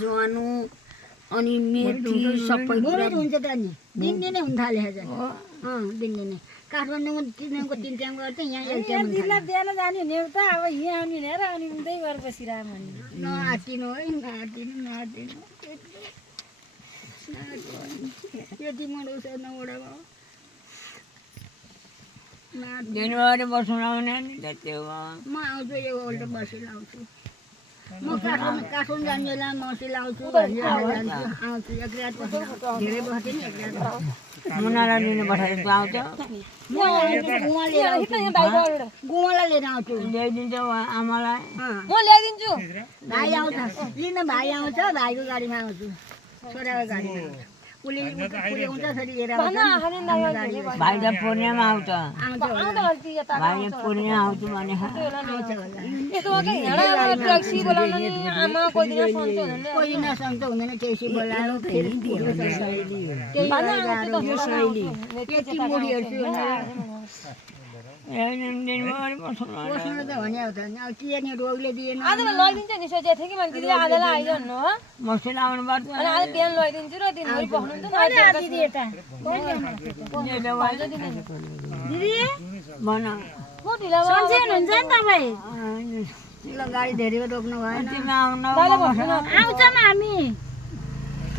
ज्वानो अनि मेथी सबै कुरा हुन्छ त नि दिनदिनै हुन थाले आज दिनदिनै काठमाडौँमा दिनको 3 टाइम गर्थे यहाँ 1 टाइम दिनलाई बिहान जाने हुने त अब यहाँ आउने हेर अनि उन्तै घर बसिरा भने नआतिनु है नआतिनु यति मडौछ नउडाको दिनभरि बस्नु आउने नि त त्यो म आउँछु यो ओल्टो बसेर आउँछु म काठमाडौँ जाने बेला मसिल आउँछु आउँछु एक रात धेरै बस्थे नि एक रात मुनालाई लिनु पठाएर तँ आउँछ गुवालाई लिएर आउँछु ल्याइदिन्छ आमालाई म ल्याइदिन्छु भाइ आउँछ लिन भाइ आउँछ भाइको गाडीमा आउँछु छोराको गाडीमा आउँछ उसले पुर्याउँछ फेरि लिएर आउँछ भाइ त पूर्णियामा आउँछ भाइले पूर्णिया आउँछु भने कोही नसन्छ हुँदैन ट्याक्सी बोलायो फेरि यति मुडी हेर्छु दिनभरि बस्नु बस्नु त भने हो त अब के नि रोगले दिएन लैदिन्छ नि सोचेको थिएँ कि मैले दिदीले आधालाई आइरहनु हो मसिल आउनु पर्छ अनि आज बिहान लैदिन्छु र दिनभरि बस्नुहुन्छ दिदी यता दिदी भन को ढिला सन्चै हुनुहुन्छ नि तपाईँ ल गाडी धेरै रोक्नु भएन तिमी आउनु आउँछौँ हामी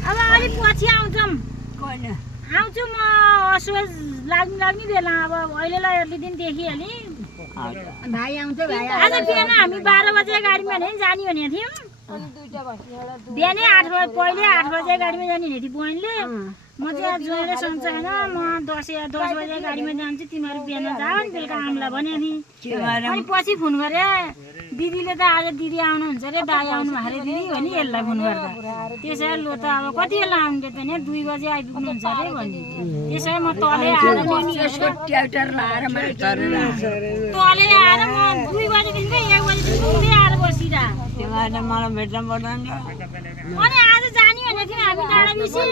अब अलिक पछि आउँछौँ कहिले आउँछु म असोज लाग्ने बेला अब अहिलेलाई अलि दिन देखिहालेँ भाइ आउँछ भाइ आज बिहान हामी 12 बजे गाडीमा नै जाने भनेको थियौँ बिहानै 8 बजे पहिले 8 बजे गाडीमा जाने भनेको थिएँ बहिनीले म चाहिँ आज जोइले सन्च होइन म 10 बजे गाडीमा जान्छु तिमीहरू बिहान जा नि बेलुका आउँला भनेको थिएँ अनि पछि फोन गरे दिदीले त आज दिदी आउनुहुन्छ अरे दाइ आउनु भएको अरे दिदी भने यसलाई फोन गर्दा त्यसै लो त अब कति बेला आउने त नि 2 बजे आइपुग्नुहुन्छ अरे भन्ने त्यसै म तलै आएर ट्र्याक्टर लाएर तलै आएर म 2 बजेदेखि 1 बजेदेखि आएर बसिरा तिमीहरूले मलाई भेट्न पर्दैन अनि आज जाने भनेको थियौँ हामी डाँडा बिसी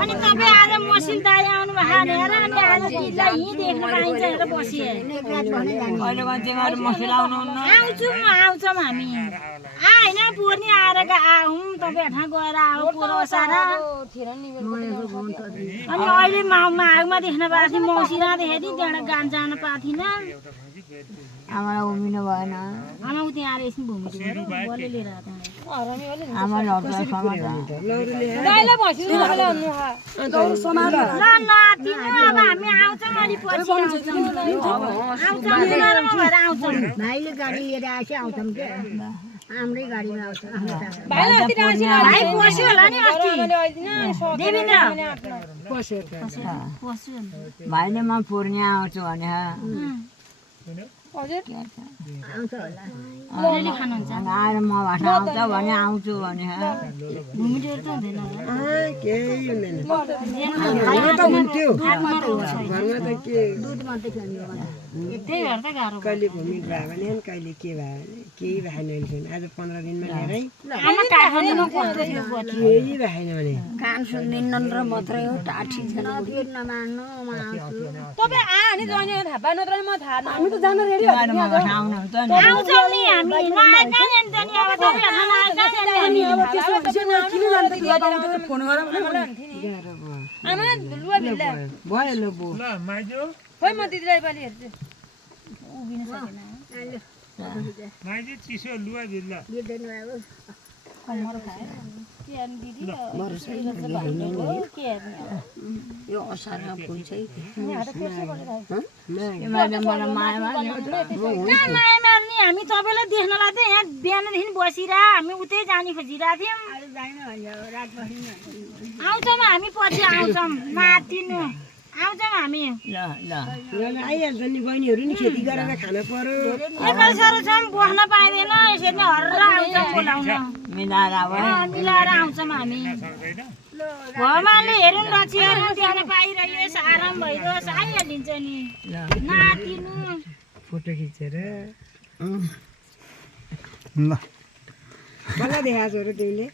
अनि तपाईँ आज मसिल दाइ आउनु भएको हेर अनि आज दिदीलाई यहीँ देख्न पाइन्छ भनेर बसिए कहिले तिमीहरू मसिल आउनुहुन्न आउँछौँ हामी होइन पोर्ने आएर आउँ तपाईँहरूसँग गएर आऊ पोरो सारा अनि अहिले माघमा देख्न पाएको थिएँ मौसिरा देखेको थिएँ त्यहाँबाट गान जान पाएको थिइनँ आमालाई उभिनु भएन आमा उ त्यहाँ आएर एकछिन भूमिटी बलले लिएर आमाले हामी आउँछौँ अलिक पछि आउँछौँ भाइले गाडी लिएर आएछ आउँछौँ क्या हाम्रै गाडीमा आउँछ भाइ पस्यो होला नि अस्ति देवेन्द्र भाइले म पूर्णिया आउँछु भने आउँछ होला आएर म भाषा आउँछ भने आउँछु भने भूमिटेर त हुँदैन दुध मात्रै खानु त्यही भएर त गाह्रो कहिले भूमि भयो भने कहिले के भयो केही भएन आज 15 दिनमा लिएरै आमा काठमाडौँमा कस्तो थियो केही भएन भने कान सुन्दिनन् र मात्रै हो टाठी छैन फेरि नमान्नु म आउँछु तपाईँ आ नि जहिले थाहा पाएन नत्र म थाहा हामी त जान रेडी आउनुहुन्छ नि आउँछौँ नि हामी नआएका जान्छ नि अब तपाईँहरू नआएका जान्छ हामी फोन गरौँ आमा लुवा भिल्ला भयो ल बो खोइ म दिदीलाई पालि हेर्छु उभिन सकेन माइजी चिसो लुवा भिल्ला बिर्दैन अब कमर खाएर के हेर्नु दिदी के हेर्नु यो असारमा फुल चाहिँ कहाँ माया मार्ने हामी तपाईँलाई देख्नलाई त यहाँ बिहानदेखि बसिरह हामी उतै जाने खोजिरहेको थियौँ आउँछौँ हामी पछि आउँछौँ नआत्तिनु आउँछौँ हामी ल आइहाल्छ नि बहिनीहरू नि खेती गरेर खान पर्यो एकै छोरो छौँ बस्न पाइँदैन यसरी नै हर्र आउँछौँ बोलाउन मिलाएर अब मिलाएर आउँछौँ हामी भगवानले हेरौँ रक्षाहरू त्यहाँ पाइरह्योस् आराम भइरहोस् आइहालिन्छ नि नआत्तिनु फोटो खिचेर ल बल्ल देखाएको छु तिमीले